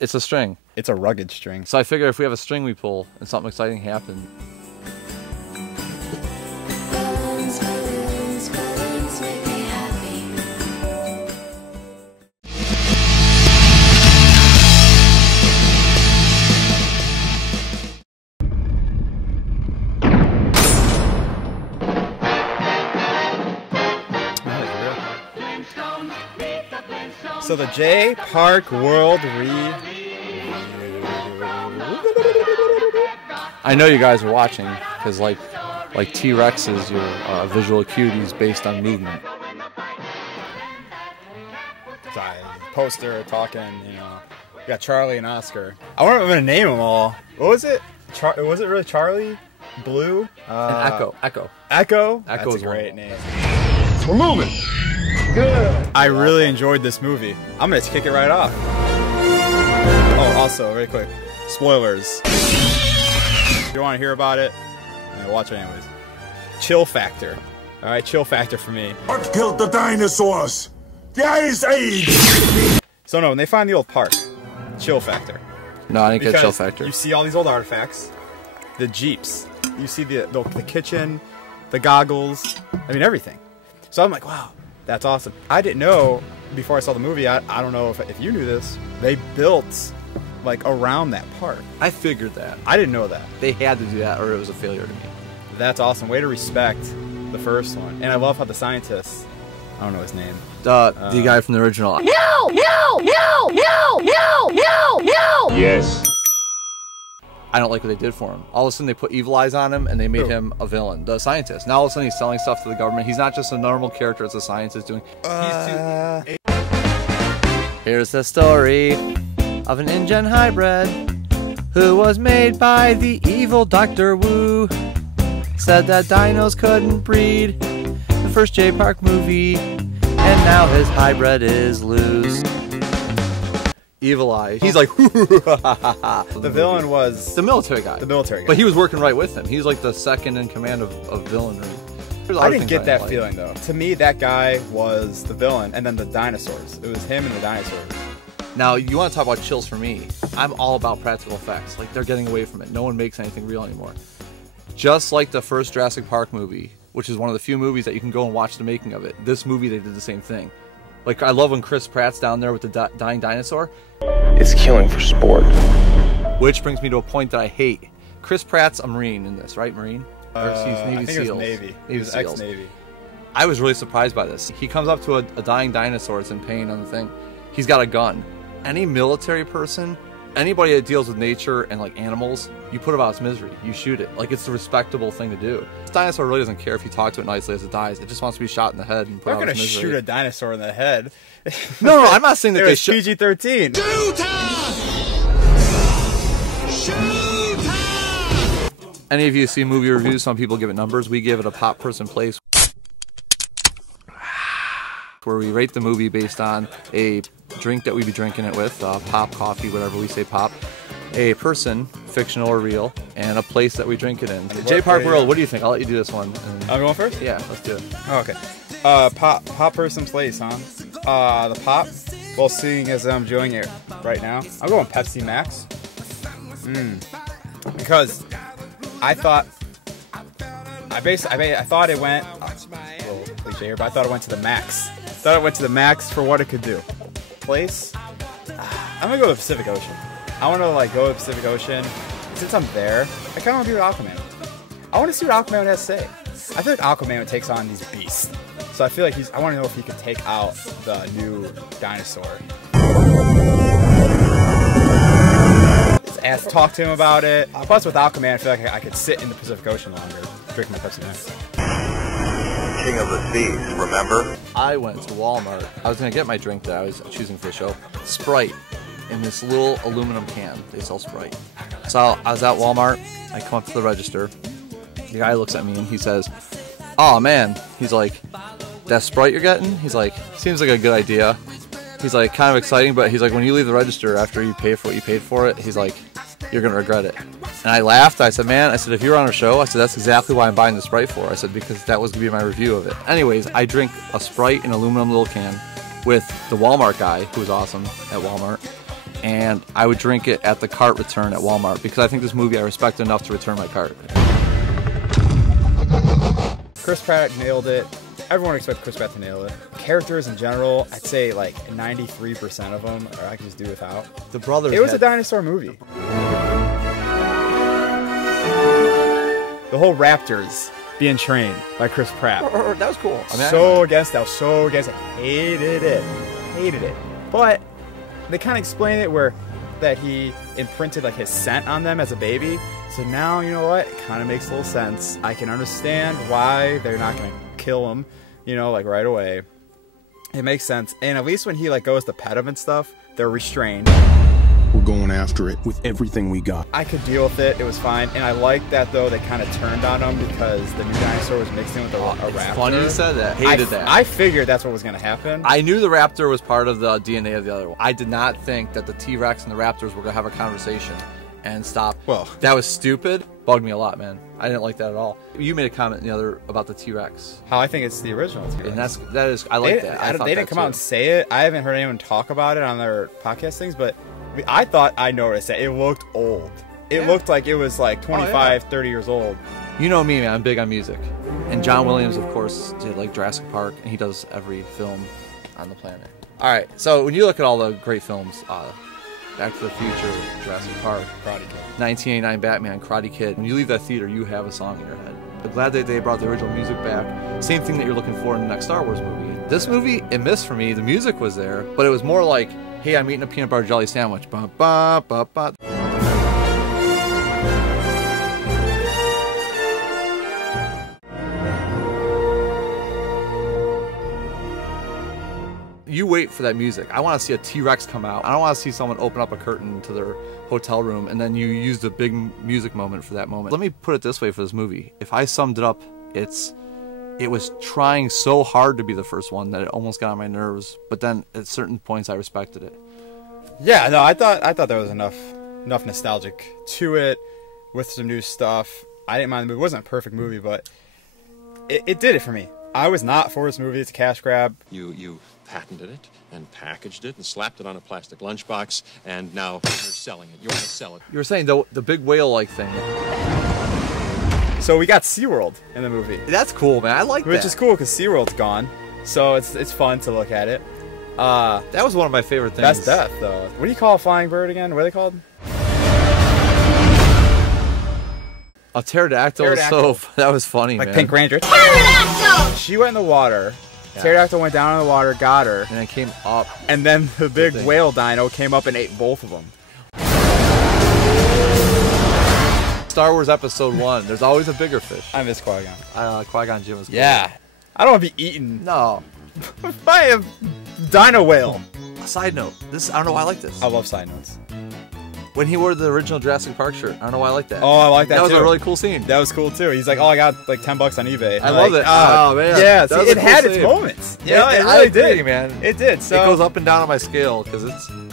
It's a string. It's a rugged string. So I figure if we have a string we pull and something exciting happens. Balloons, balloons, balloons make me happy. So the J Park World I know you guys are watching because like T-Rexes, your visual acuity is based on movement. Poster talking, you know. We got Charlie and Oscar. I'm gonna name them all. What was it? Was it really Charlie? Blue? And Echo. Echo? That's Is a great name. We're moving. Good. I really enjoyed this movie. I'm gonna kick it right off. Oh, also, very quick, spoilers. If you want to hear about it, watch it anyways. Chill factor. All right, chill factor for me. What killed the dinosaurs? The Ice Age. So no, when they find the old park, chill factor. No, I didn't get chill Because factor. you see all these old artifacts, the Jeeps, you see the kitchen, the goggles, I mean everything. So I'm like, wow, that's awesome. I didn't know before I saw the movie, I don't know if you knew this, they built like around that park. I figured that. I didn't know that. They had to do that or it was a failure to me. That's awesome. Way to respect the first one. And I love how the scientist, I don't know his name. The guy from the original. No! No! No! No! No! No! No! Yes. I don't like what they did for him. All of a sudden they put evil eyes on him and they made him a villain. The scientist. Now all of a sudden he's selling stuff to the government. He's not just a normal character as a scientist doing. Here's the story of an InGen hybrid who was made by the evil Dr. Wu. Said that dinos couldn't breed. The first J Park movie. And now his hybrid is loose. Evil Eye. He's like, The villain was the military guy. the military guy. But he was working right with him. He's like the second in command of villainry. I didn't get that feeling though. To me, that guy was the villain, and then the dinosaurs. It was him and the dinosaurs. Now, you want to talk about chills for me. I'm all about practical effects. Like, they're getting away from it. No one makes anything real anymore. Just like the first Jurassic Park movie, which is one of the few movies that you can go and watch the making of it. This movie, they did the same thing. Like, I love when Chris Pratt's down there with the dying dinosaur. It's killing for sport. Which brings me to a point that I hate. Chris Pratt's a Marine in this, right? Marine? Or he's Navy I think SEALs. it was Navy. Navy was SEALs. ex-Navy. I was really surprised by this. He comes up to a dying dinosaur that's in pain on the thing. He's got a gun. Any military person, anybody that deals with nature and like animals, you put it out its misery. You shoot it. Like, it's the respectable thing to do. This dinosaur really doesn't care if you talk to it nicely as it dies. It just wants to be shot in the head and put They're out gonna its misery. shoot a dinosaur in the head. No, I'm not saying that they should. PG-13. Any of you see movie reviews, some people give it numbers. We give it a pop, person, place. Where we rate the movie based on a drink that we be drinking it with, pop, coffee, whatever we say pop, a person, fictional or real, and a place that we drink it in. J Park World, what do you think? I'll let you do this one. I'm going first? Yeah, let's do it. Oh, okay. Pop, person, place, huh? The pop, well, seeing as I'm enjoying it right now, I'm going Pepsi Max. Because I thought, I thought it went, a little cliche here, but I thought it went to the max. Thought it went to the max for what it could do. Place, I'm gonna go with Pacific Ocean. I want to like go with Pacific Ocean. Since I'm there, I kind of want to be with Aquaman. I want to see what Aquaman has to say. I feel like Aquaman takes on these beasts. So I feel like I want to know if he could take out the new dinosaur. Talk to him about it. Plus with Aquaman, I feel like I could sit in the Pacific Ocean longer, drinking my Pepsi Max. King of the Seas, remember? I went to Walmart. I was going to get my drink that I was choosing for the show. Sprite. In this little aluminum can. They sell Sprite. So I was at Walmart. I come up to the register. The guy looks at me and he says, "Oh man," he's like, "that Sprite you're getting?" He's like, "Seems like a good idea." He's like, "Kind of exciting, but he's like, when you leave the register after you pay for what you paid for it, he's like, you're gonna regret it." And I laughed. I said, "Man," I said, "if you were on a show," I said, "that's exactly why I'm buying the Sprite for." I said, because that was gonna be my review of it. Anyways, I drink a Sprite in an aluminum little can with the Walmart guy, who was awesome at Walmart. and I would drink it at the cart return at Walmart because I think this movie I respect enough to return my cart. Chris Pratt nailed it. Everyone expects Chris Pratt to nail it. Characters in general, I'd say like 93% of them, or I could just do without. The brothers. It was a dinosaur movie. The whole Raptors being trained by Chris Pratt. That was cool. I mean, So against it. Hated it. But they kind of explained it where that he imprinted like his scent on them as a baby. So now, you know what? It kind of makes a little sense. I can understand why they're not going to kill him, you know, like right away. It makes sense. And at least when he like goes to pet him and stuff, they're restrained. We're going after it with everything we got. I could deal with it. It was fine. And I like that, though, they kind of turned on him because the new dinosaur was mixed in with a raptor. Funny you said that. Hated that. I figured that's what was going to happen. I knew the raptor was part of the DNA of the other one. I did not think that the T-Rex and the raptors were going to have a conversation and stop. Well, that was stupid. Bugged me a lot, man. I didn't like that at all. You made a comment the other about the T-Rex. How I think it's the original T-Rex. And that is I like that. They didn't come out and say it. I haven't heard anyone talk about it on their podcast things, but I thought I noticed that it looked old. It looked like it was like 25, 30 years old. You know me, man. I'm big on music. And John Williams, of course, did like Jurassic Park, and he does every film on the planet. All right, so when you look at all the great films, Back to the Future, Jurassic Park, Karate Kid, 1989 Batman, Karate Kid, when you leave that theater, you have a song in your head. I'm glad that they brought the original music back. Same thing that you're looking for in the next Star Wars movie. This movie, it missed for me. The music was there, but it was more like, hey, I'm eating a peanut butter jelly sandwich. Ba, ba, ba, ba. You wait for that music. I want to see a T-Rex come out. I don't want to see someone open up a curtain to their hotel room and then you use the big music moment for that moment. Let me put it this way for this movie. If I summed it up, it was trying so hard to be the first one that it almost got on my nerves, but then at certain points I respected it. Yeah, no, I thought there was enough nostalgic to it with some new stuff. I didn't mind the movie. It wasn't a perfect movie, but it did it for me. I was not for this movie. It's a cash grab. You patented it and packaged it and slapped it on a plastic lunchbox, and now you're selling it. You want to sell it. You were saying the big whale-like thing. So we got SeaWorld in the movie. That's cool, man. I like that. Which is cool because SeaWorld's gone. So it's fun to look at it. That was one of my favorite things. That's death, though. What do you call a flying bird again? What are they called? A pterodactyl. So that was funny, like man. Pink Ranger. Pterodactyl! She went in the water. Yeah. Pterodactyl went down in the water, got her. And then came up. And then the big whale dino came up and ate both of them. Star Wars Episode 1. There's always a bigger fish. I miss Qui-Gon. Qui-Gon Jinn was cool. Yeah. I don't want to be eaten No. by a dino whale. Side note. I don't know why I like this. I love side notes. When he wore the original Jurassic Park shirt. I don't know why I like that. Oh, I like that too. That was a really cool scene. That was cool too. He's like, oh, I got like $10 on eBay. I love it. Oh, man. Yeah, see, it cool had scene. its moments. Yeah, it I really agree, did, man. It did. So it goes up and down on my scale because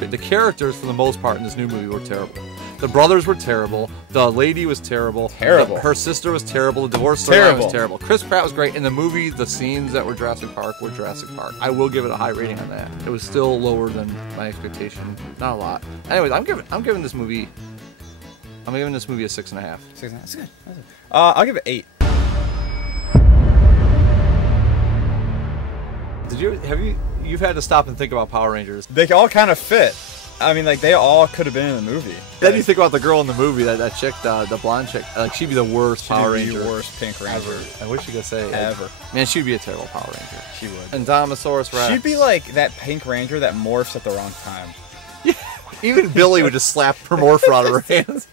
the characters for the most part in this new movie were terrible. The brothers were terrible. The lady was terrible. Terrible. Her sister was terrible. The divorce storyline was terrible. Chris Pratt was great. In the movie, the scenes that were Jurassic Park were Jurassic Park. I will give it a high rating on that. It was still lower than my expectation. Not a lot. Anyways, I'm giving this movie a 6.5. 6.5. That's good. I'll give it 8. You've had to stop and think about Power Rangers. They all kind of fit. I mean, like, they all could have been in the movie. Then you think about the girl in the movie, that chick, the blonde chick. Like, she'd be the worst Power Ranger. The worst Pink Ranger. Ever. I wish you could say ever. Man, she'd be a terrible Power Ranger. She would. And Dinosaurus Rex. She'd be like that Pink Ranger that morphs at the wrong time. Even Billy would just slap her morpher out of her hands.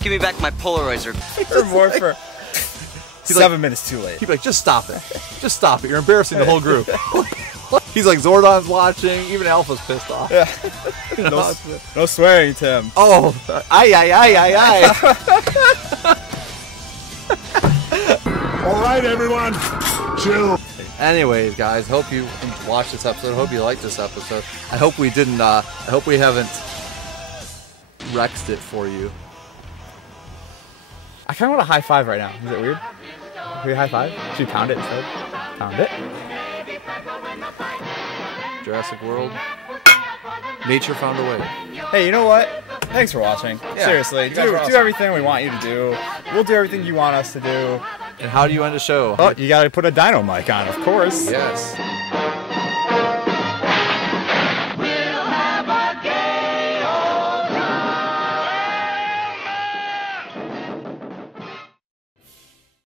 Give me back my polarizer. Her morpher. 7 minutes too late. He'd be like, just stop it. Just stop it. You're embarrassing the whole group. He's like, Zordon's watching. Even Alpha's pissed off. Yeah. No swearing, Tim. Oh, aye. All right, everyone, chill. Anyways, guys, hope you watched this episode. Hope you liked this episode. I hope we didn't. I hope we haven't Rexed it for you. I kind of want a high five right now. Is it weird? Should we high five? Should we pound it instead? Pound it. Jurassic World. Nature found a way. Hey, you know what? Thanks for watching. Yeah. Seriously, You guys are awesome. do everything we want you to do. We'll do everything you want us to do. And how do you end a show? Oh, you gotta put a dino mic on, of course. Yes.